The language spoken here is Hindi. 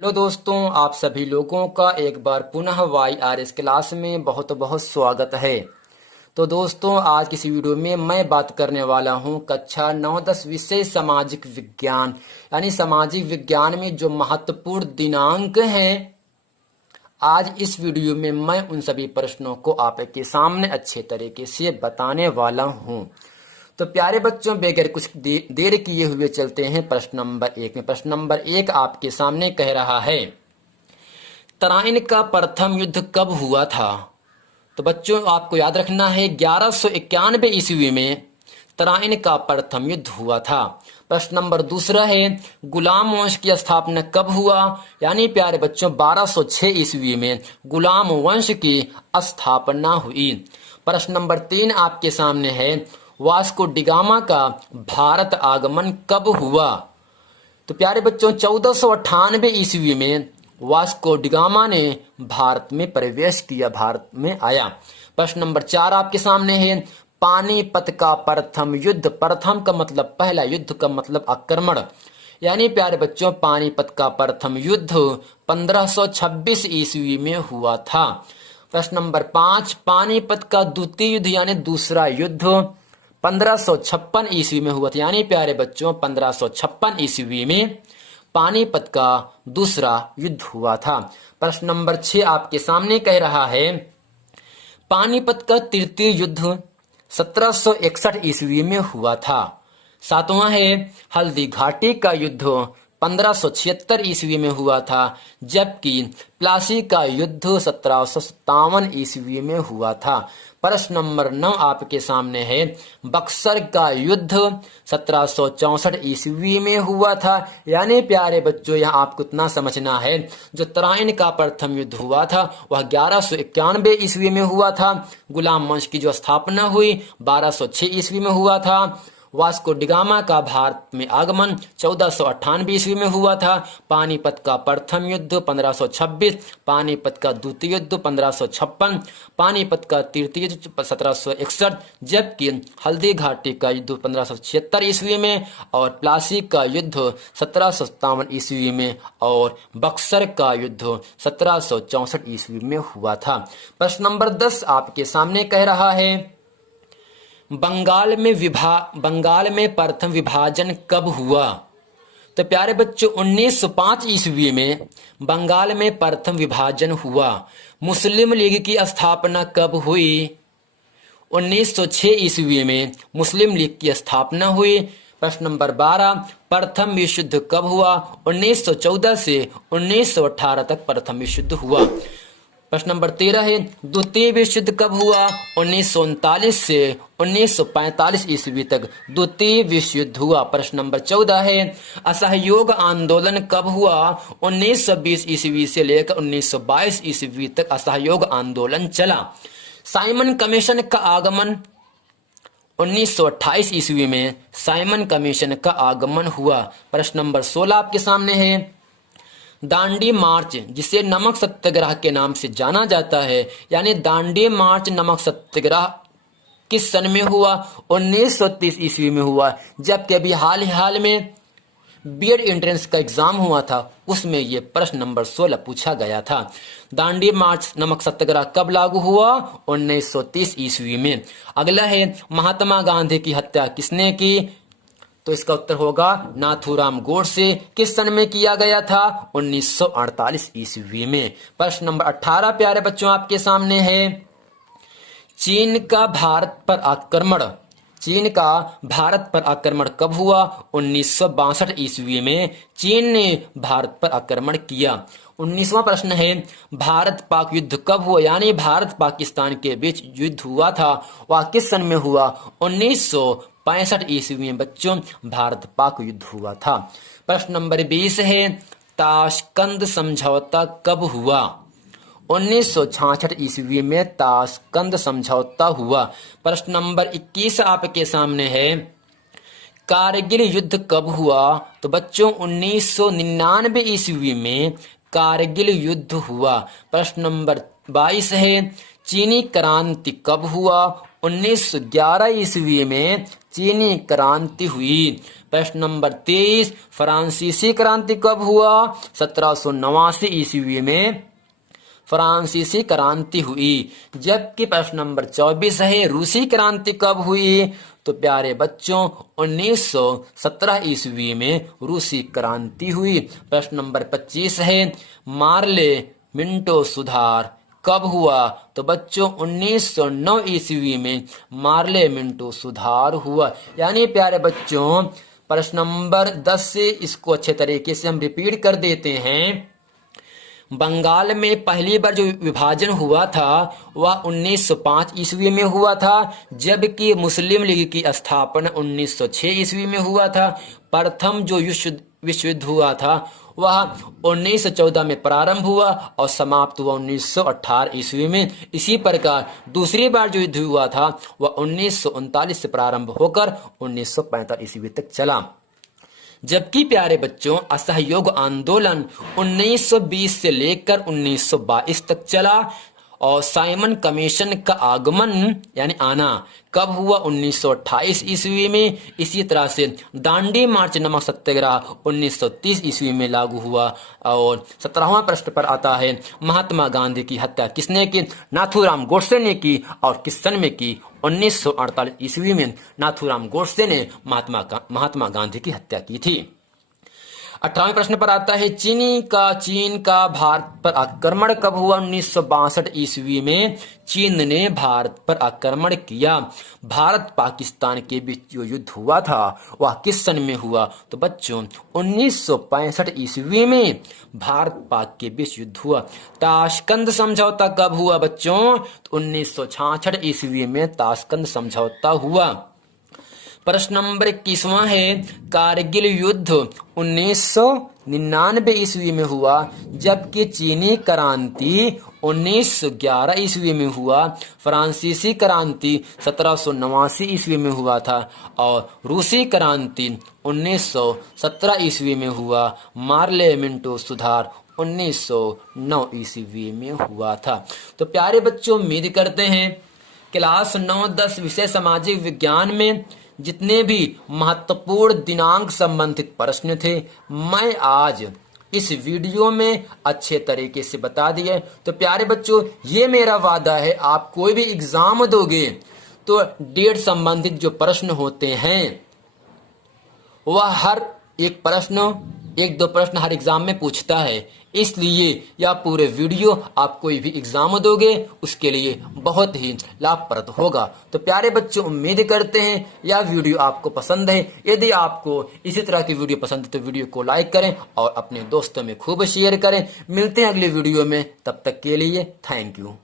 हेलो दोस्तों, आप सभी लोगों का एक बार पुनः YRS क्लास में बहुत बहुत स्वागत है। तो दोस्तों, आज की इस वीडियो में मैं बात करने वाला हूं कक्षा 9-10 विषय सामाजिक विज्ञान यानी सामाजिक विज्ञान में जो महत्वपूर्ण दिनांक हैं। आज इस वीडियो में मैं उन सभी प्रश्नों को आपके सामने अच्छे तरीके से बताने वाला हूं। तो प्यारे बच्चों, बगैर कुछ देर किए हुए चलते हैं प्रश्न नंबर 1 में। प्रश्न नंबर 1 आपके सामने कह रहा है, तराइन का प्रथम युद्ध कब हुआ था? तो बच्चों, आपको याद रखना है 1191 ईस्वी में तराइन का प्रथम युद्ध हुआ था। प्रश्न नंबर 2 है, गुलाम वंश की स्थापना कब हुआ? यानी प्यारे बच्चों 1206 ईस्वी में गुलाम वंश की स्थापना हुई। प्रश्न नंबर 3 आपके सामने है, वास्को डिगामा का भारत आगमन कब हुआ? तो प्यारे बच्चों 1498 ईस्वी में वास्को डिगामा ने भारत में प्रवेश किया, भारत में आया। प्रश्न नंबर 4 आपके सामने है, पानीपत का प्रथम युद्ध। प्रथम का मतलब पहला, युद्ध का मतलब आक्रमण। यानी प्यारे बच्चों पानीपत का प्रथम युद्ध 1526 ईस्वी में हुआ था। प्रश्न नंबर 5, पानीपत का द्वितीय युद्ध यानी दूसरा युद्ध 1556 ईस्वी में हुआ था। यानी प्यारे बच्चों 1556 ईस्वी में पानीपत का दूसरा युद्ध हुआ था। प्रश्न नंबर 6 आपके सामने कह रहा है, पानीपत का तृतीय युद्ध 1761 ईस्वी में हुआ था। 7वां है, हल्दी घाटी का युद्ध 1576 ईस्वी में हुआ था, जबकि प्लासी का युद्ध 1757 ईस्वी में हुआ था। प्रश्न नंबर 9 आपके सामने है, बक्सर का युद्ध 1764 ईस्वी में हुआ था। यानी प्यारे बच्चों यहाँ आपको इतना समझना है, जो तराइन का प्रथम युद्ध हुआ था वह 1191 ईस्वी में हुआ था। गुलाम वंश की जो स्थापना हुई 1206 ईस्वी में हुआ था। वास्को डिगामा का भारत में आगमन 1498 ईस्वी में हुआ था। पानीपत का प्रथम युद्ध 1526, पानीपत का द्वितीय युद्ध 1556, पानीपत का तृतीय युद्ध 1761, जबकि हल्दी घाटी का युद्ध 1576 ईस्वी में और प्लासी का युद्ध 1757 ईस्वी में और बक्सर का युद्ध 1764 ईस्वी में हुआ था। प्रश्न नंबर 10 आपके सामने कह रहा है, बंगाल में प्रथम विभाजन कब हुआ? तो प्यारे बच्चों 1905 ईस्वी में बंगाल में प्रथम विभाजन हुआ। मुस्लिम लीग की स्थापना कब हुई? 1906 ईस्वी में मुस्लिम लीग की स्थापना हुई। प्रश्न नंबर 12, प्रथम विश्व युद्ध कब हुआ? 1914 से 1918 तक प्रथम विश्व युद्ध हुआ। प्रश्न नंबर 13 है, द्वितीय विश्व युद्ध कब हुआ? 1939 से 1945 ईस्वी तक द्वितीय विश्व युद्ध हुआ। प्रश्न नंबर 14 है, असहयोग आंदोलन कब हुआ? 1920 ईस्वी से लेकर 1922 ईस्वी तक असहयोग आंदोलन चला। साइमन कमीशन का आगमन 1928 ईस्वी में साइमन कमीशन का आगमन हुआ। प्रश्न नंबर 16 आपके सामने है, दांडी मार्च जिसे नमक सत्याग्रह के नाम से जाना जाता है, यानी दांडी मार्च नमक सत्याग्रह किस सन में हुआ? 1930 ईस्वी में हुआ। जबकि अभी हाल में बीएड एंट्रेंस का एग्जाम हुआ था, उसमें ये प्रश्न नंबर 16 पूछा गया था। दांडी मार्च नमक सत्याग्रह कब लागू हुआ? 1930 ईस्वी में। अगला है, महात्मा गांधी की हत्या किसने की? तो इसका उत्तर होगा नाथूराम गोडसे। किस सन में किया गया था? 1948 ईस्वी में। प्रश्न नंबर 18 प्यारे बच्चों आपके सामने है, चीन का भारत पर आक्रमण कब हुआ? 1962 ईस्वी में चीन ने भारत पर आक्रमण किया। 19वां प्रश्न है, भारत पाक युद्ध कब हुआ? यानी भारत पाकिस्तान के बीच युद्ध हुआ था, वह किस सन में हुआ? 1965 ईस्वी में बच्चों भारत पाक युद्ध हुआ था। प्रश्न नंबर 20 है, ताशकंद समझौता कब हुआ? 1966 ईस्वी में ताशकंद समझौता हुआ। प्रश्न नंबर 21 आपके सामने है, कारगिल युद्ध कब हुआ? तो बच्चों 1999 ईस्वी में कारगिल युद्ध हुआ। प्रश्न नंबर 22 है, चीनी क्रांति कब हुआ? 1911 ईस्वी में चीनी क्रांति हुई। प्रश्न नंबर 23, फ्रांसीसी क्रांति कब हुआ? 1789 ईस्वी में फ्रांसीसी क्रांति हुई। जबकि प्रश्न नंबर 24 है, रूसी क्रांति कब हुई? तो प्यारे बच्चों 1917 ईस्वी में रूसी क्रांति हुई। प्रश्न नंबर 25 है, मार्ले मिंटो सुधार कब हुआ? तो बच्चों 1909 ईस्वी में मार्ले मिंटो सुधार हुआ। यानी प्यारे बच्चों प्रश्न नंबर 10 से इसको अच्छे तरीके से हम रिपीट कर देते हैं। बंगाल में पहली बार जो विभाजन हुआ था वह 1905 ईस्वी में हुआ था, जबकि मुस्लिम लीग की स्थापना 1906 ईस्वी में हुआ था। प्रथम जो विश्व युद्ध हुआ था वह 1914 में प्रारंभ हुआ और समाप्त हुआ 1918 ईस्वी में। इसी प्रकार दूसरी बार जो युद्ध हुआ था वह 1939 से प्रारंभ होकर 1945 ईस्वी तक चला। जबकि प्यारे बच्चों असहयोग आंदोलन 1920 से लेकर 1922 तक चला और साइमन कमीशन का आगमन यानी आना कब हुआ? 1928 ईस्वी में। इसी तरह से दांडी मार्च नमक सत्याग्रह 1930 ईस्वी में लागू हुआ। और 17वां प्रश्न पर आता है, महात्मा गांधी की हत्या किसने की? नाथूराम गोडसे ने की। और किस सन में की? 1948 ईस्वी में नाथूराम गोडसे ने महात्मा गांधी की हत्या की थी। 18वें प्रश्न पर आता है, चीन का भारत पर आक्रमण कब हुआ? 1962 ईस्वी में चीन ने भारत पर आक्रमण किया। भारत पाकिस्तान के बीच जो युद्ध हुआ था वह किस सन में हुआ? तो बच्चों 1965 ईस्वी में भारत पाक के बीच युद्ध हुआ। ताशकंद समझौता कब हुआ बच्चों? तो 1966 ईस्वी में ताशकंद समझौता हुआ। प्रश्न नंबर 21वां है, कारगिल युद्ध 1999 ईस्वी में हुआ, जबकि चीनी क्रांति 1911 ईस्वी में हुआ। फ्रांसीसी क्रांति 1789 ईस्वी में हुआ था और रूसी क्रांति 1917 ईस्वी में हुआ। मार्ले मिंटो सुधार 1909 ईस्वी में हुआ था। तो प्यारे बच्चों उम्मीद करते हैं क्लास 9-10 विषय सामाजिक विज्ञान में जितने भी महत्वपूर्ण दिनांक संबंधित प्रश्न थे मैं आज इस वीडियो में अच्छे तरीके से बता दिए। तो प्यारे बच्चों ये मेरा वादा है, आप कोई भी एग्जाम दोगे तो डेट संबंधित जो प्रश्न होते हैं वह हर एक प्रश्न 1-2 प्रश्न हर एग्जाम में पूछता है। इसलिए यह पूरे वीडियो आप कोई भी एग्जाम दोगे उसके लिए बहुत ही लाभप्रद होगा। तो प्यारे बच्चों उम्मीद करते हैं यह वीडियो आपको पसंद है। यदि आपको इसी तरह की वीडियो पसंद है तो वीडियो को लाइक करें और अपने दोस्तों में खूब शेयर करें। मिलते हैं अगले वीडियो में, तब तक के लिए थैंक यू।